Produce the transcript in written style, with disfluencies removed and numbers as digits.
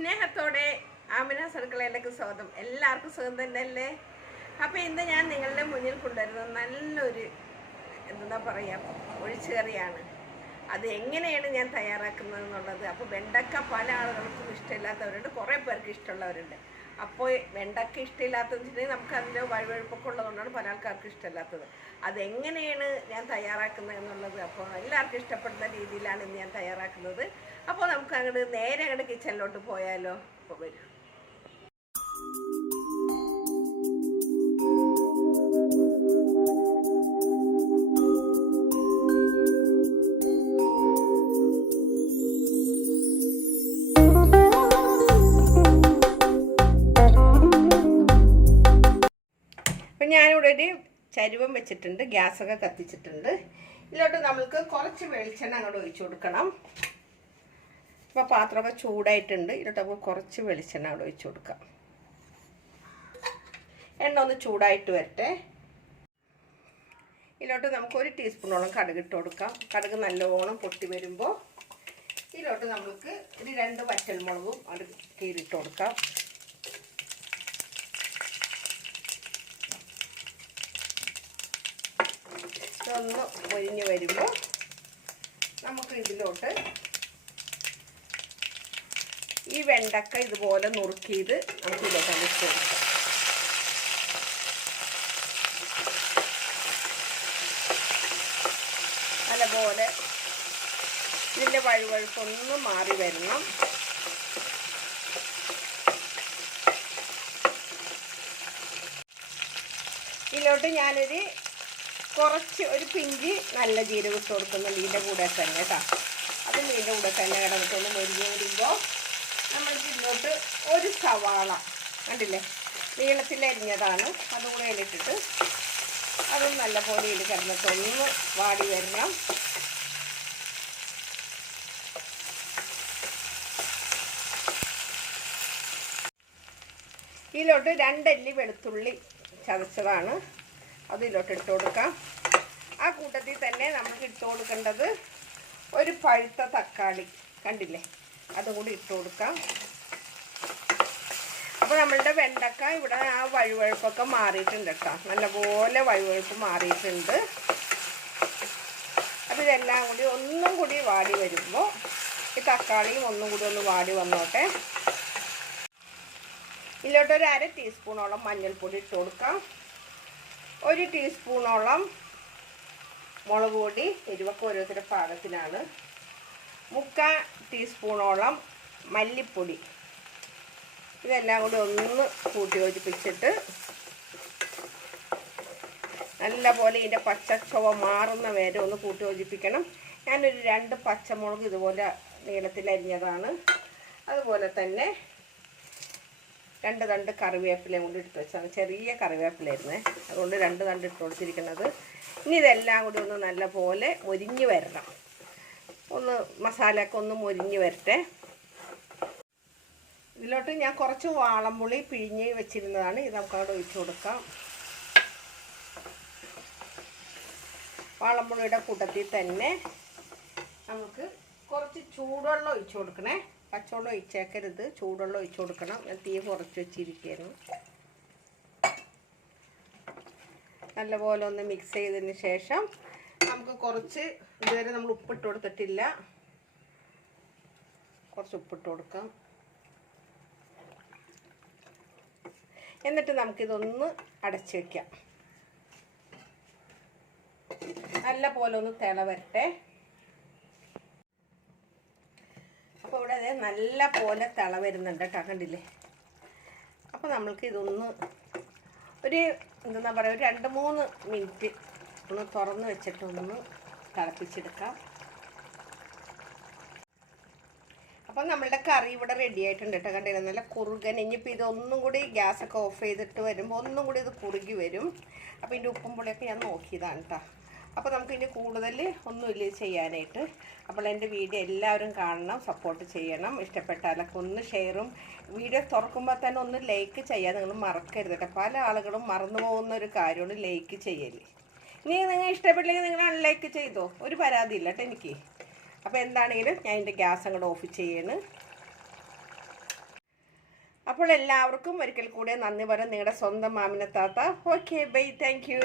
സ്നേഹത്തോടെ ആമിനാസ് അടുക്കളയിലേക്ക് സ്വാഗതം. എല്ലാവർക്കും സുഖം തന്നെയല്ലേ? അപ്പോൾ ഇന്ന് ഞാൻ നിങ്ങളുടെ മുന്നിൽ കൊണ്ടുവരുന്നത് നല്ലൊരു എന്താ പറയുക ഒഴിച്ചുകറിയാണ്. അത് എങ്ങനെയാണ് ഞാൻ തയ്യാറാക്കുന്നത് എന്നുള്ളത്. അപ്പോൾ വെണ്ടക്ക പല ആളുകൾക്കും ഇഷ്ടമില്ലാത്തവരുണ്ട്, കുറേ പേർക്ക് ഇഷ്ടമുള്ളവരുണ്ട്. അപ്പോൾ വെണ്ടക്ക ഇഷ്ടമില്ലാത്തതെന്ന് വെച്ചിട്ടുണ്ടെങ്കിൽ നമുക്ക് അതിൻ്റെ വഴുവഴുപ്പൊക്കെ ഉള്ളതുകൊണ്ടാണ് പല ആൾക്കാർക്കും ഇഷ്ടമില്ലാത്തത്. അതെങ്ങനെയാണ് ഞാൻ തയ്യാറാക്കുന്നത് എന്നുള്ളത് അപ്പോൾ എല്ലാവർക്കും ഇഷ്ടപ്പെടുന്ന രീതിയിലാണ് ഇന്ന് ഞാൻ തയ്യാറാക്കുന്നത്. അപ്പോൾ നമുക്ക് നേരെ കിച്ചണിലോട്ട് പോയാലോ? അപ്പോൾ വരും. ഞാനിവിടെ ഒരു ചരുവം വെച്ചിട്ടുണ്ട്, ഗ്യാസൊക്കെ കത്തിച്ചിട്ടുണ്ട്. ഇതിലോട്ട് നമ്മൾക്ക് കുറച്ച് വെളിച്ചെണ്ണ അങ്ങോട്ട് ഒഴിച്ചു കൊടുക്കണം. അപ്പോൾ പാത്രമൊക്കെ ചൂടായിട്ടുണ്ട്. ഇതിലോട്ട് നമുക്ക് കുറച്ച് വെളിച്ചെണ്ണ അങ്ങോട്ട് ഒഴിച്ചു കൊടുക്കാം. എണ്ണ ഒന്ന് ചൂടായിട്ട് വരട്ടെ. ഇതിലോട്ട് നമുക്ക് 1 ടീസ്പൂണോളം കടുക് ഇട്ട് കൊടുക്കാം. കടുക് നല്ലോണം പൊട്ടി വരുമ്പോൾ ഇതിലോട്ട് നമുക്ക് ഒരു 2 വറ്റൽമുളകും അത് കീറിയിട്ട് കൊടുക്കാം. ഒന്ന് പൊരിഞ്ഞ് വരുമ്പോൾ നമുക്ക് ഇതിലോട്ട് ഈ വെണ്ടക്ക ഇതുപോലെ നുറുക്കിയത് നമുക്ക് ഇതിലോട്ട് ഇട്ട് കൊടുക്കാം. അതുപോലെ ഇതിൻ്റെ വഴുവഴുപ്പൊന്ന് മാറി വരണം. ഇതിലോട്ട് ഞാനൊരു കുറച്ച് ഒരു പിഞ്ച് നല്ല ജീരകം ഇട്ട് കൊടുക്കുന്നുണ്ട് ഇതിൻ്റെ കൂടെ തന്നെ കേട്ടോ. അതും ഇതിൻ്റെ കൂടെ തന്നെ കിടന്നിട്ടൊന്ന് മൊരിഞ്ഞ് വരുമ്പോൾ നമ്മൾ ഇതിലോട്ട് ഒരു സവാള കണ്ടില്ലേ നീളത്തിലരിഞ്ഞതാണ്, അതും കൂടെ ഇട്ടിട്ട് അതും നല്ലപോലെ ഇതിൽ കിടന്നിട്ടൊന്ന് വാടി വരണം. ഇതിലോട്ട് 2 അല്ലി വെളുത്തുള്ളി ചതച്ചതാണ്, അതിലോട്ട് ഇട്ട് കൊടുക്കാം. ആ കൂട്ടത്തിൽ തന്നെ നമുക്ക് ഇട്ട് കൊടുക്കേണ്ടത് ഒരു പഴുത്ത തക്കാളി കണ്ടില്ലേ, അതും കൂടി ഇട്ട് കൊടുക്കാം. അപ്പോൾ നമ്മളുടെ വെണ്ടക്ക ഇവിടെ ആ വഴുവഴുപ്പൊക്കെ മാറിയിട്ടുണ്ട് കേട്ടോ, നല്ലപോലെ വഴുവഴുപ്പ് മാറിയിട്ടുണ്ട്. അപ്പോൾ ഇതെല്ലാം കൂടി ഒന്നും കൂടി വാടി വരുമ്പോൾ ഈ തക്കാളിയും ഒന്നും കൂടി ഒന്ന് വാടി വന്നോട്ടെ. ഇതിലോട്ടൊരു 1/2 ടീസ്പൂണോളം മഞ്ഞൾപ്പൊടി ഇട്ട് കൊടുക്കാം. 1 ടീസ്പൂണോളം മുളക് പൊടി, എരിവൊക്കെ ഓരോരുത്തരുടെ പാകത്തിനാണ്. 3/4 ടീസ്പൂണോളം മല്ലിപ്പൊടി. ഇതെല്ലാം കൂടി ഒന്ന് കൂട്ടി യോജിപ്പിച്ചിട്ട് നല്ലപോലെ ഇതിൻ്റെ പച്ചച്ചുവ മാറുന്ന വരെ ഒന്ന് കൂട്ടി യോജിപ്പിക്കണം. ഞാനൊരു 2 പച്ചമുളക് ഇതുപോലെ നീളത്തിലരിഞ്ഞതാണ്. അതുപോലെ തന്നെ 2 തണ്ട് കറിവേപ്പിലയും കൂടി എടുത്ത് വെച്ചാണ്, ചെറിയ കറിവേപ്പിലായിരുന്നേ, അതുകൊണ്ട് 2 തണ്ട് ഇട്ട് കൊടുത്തിരിക്കുന്നത്. ഇനി ഇതെല്ലാം കൂടി ഒന്ന് നല്ലപോലെ മൊരിഞ്ഞ് വരണം, ഒന്ന് മസാലയൊക്കെ ഒന്ന് മൊരിഞ്ഞ് വരട്ടെ. ഇതിലോട്ട് ഞാൻ കുറച്ച് വാളംപുളി പിഴിഞ്ഞ് വെച്ചിരുന്നതാണ്, ഇത് നമുക്കവിടെ ഒഴിച്ചു കൊടുക്കാം. വാളംപുളിയുടെ കൂട്ടത്തിൽ തന്നെ നമുക്ക് കുറച്ച് ചൂടുവെള്ളം ഒഴിച്ചു കൊടുക്കണേ. പച്ചവെള്ളം ഒഴിച്ചേക്കരുത്, ചൂടുവെള്ളം ഒഴിച്ചു കൊടുക്കണം. ഞാൻ തീ കുറച്ച് വെച്ചിരിക്കുകയാണ്. നല്ലപോലെ ഒന്ന് മിക്സ് ചെയ്തതിന് ശേഷം നമുക്ക് കുറച്ച്, ഇതുവരെ നമ്മൾ ഉപ്പിട്ട് കൊടുത്തിട്ടില്ല, കുറച്ച് ഉപ്പിട്ട് കൊടുക്കാം. എന്നിട്ട് നമുക്കിതൊന്ന് അടച്ചു വയ്ക്കാം. നല്ല പോലെ ഒന്ന് തിള വരട്ടെ. അപ്പോൾ ഇവിടെ നല്ല പോലെ തിള വരുന്നുണ്ട് കേട്ടോ, കണ്ടില്ലേ? അപ്പോൾ നമ്മൾക്ക് ഇതൊന്ന് ഒരു എന്താ പറയുക, ഒരു 2-3 മിനിറ്റ് ഒന്ന് തുറന്ന് വെച്ചിട്ടൊന്ന് തിളപ്പിച്ചെടുക്കാം. അപ്പം നമ്മളുടെ കറി ഇവിടെ റെഡി ആയിട്ടുണ്ട് കേട്ടോ, കണ്ടില്ല? നല്ല കുറുകൻ. ഇനിയിപ്പോൾ ഇതൊന്നും കൂടി ഗ്യാസൊക്കെ ഓഫ് ചെയ്തിട്ട് വരുമ്പോൾ ഒന്നും കൂടി ഇത് കുറുകി വരും. അപ്പോൾ ഇതിൻ്റെ ഉപ്പും പുളിയൊക്കെ ഞാൻ നോക്കിയതാണ് കേട്ടോ. അപ്പോൾ നമുക്കിനി കൂടുതൽ ഒന്നുമില്ല ചെയ്യാനായിട്ട്. അപ്പോൾ എൻ്റെ വീഡിയോ എല്ലാവരും കാണണം, സപ്പോർട്ട് ചെയ്യണം. ഇഷ്ടപ്പെട്ടാലൊക്കെ ഒന്ന് ഷെയറും, വീഡിയോ തുറക്കുമ്പോൾ തന്നെ ഒന്ന് ലൈക്ക് ചെയ്യാൻ നിങ്ങൾ മറക്കരുത് കേട്ടോ. പല ആളുകളും മറന്നു പോകുന്ന ഒരു കാര്യമാണ് ലൈക്ക് ചെയ്യൽ. ഇനി നിങ്ങൾ ഇഷ്ടപ്പെട്ടില്ലെങ്കിൽ നിങ്ങൾ അൺലൈക്ക് ചെയ്തോ, ഒരു പരാതി ഇല്ല കേട്ടോ എനിക്ക്. അപ്പോൾ എന്താണെങ്കിലും ഞാൻ ഇതിൻ്റെ ഗ്യാസ് അങ്ങോട്ട് ഓഫ് ചെയ്യണം. അപ്പോൾ എല്ലാവർക്കും ഒരിക്കൽ കൂടെ നന്ദി പറയാം. നിങ്ങളുടെ സ്വന്തം മാമിന താത്ത. Okay bye, thank you.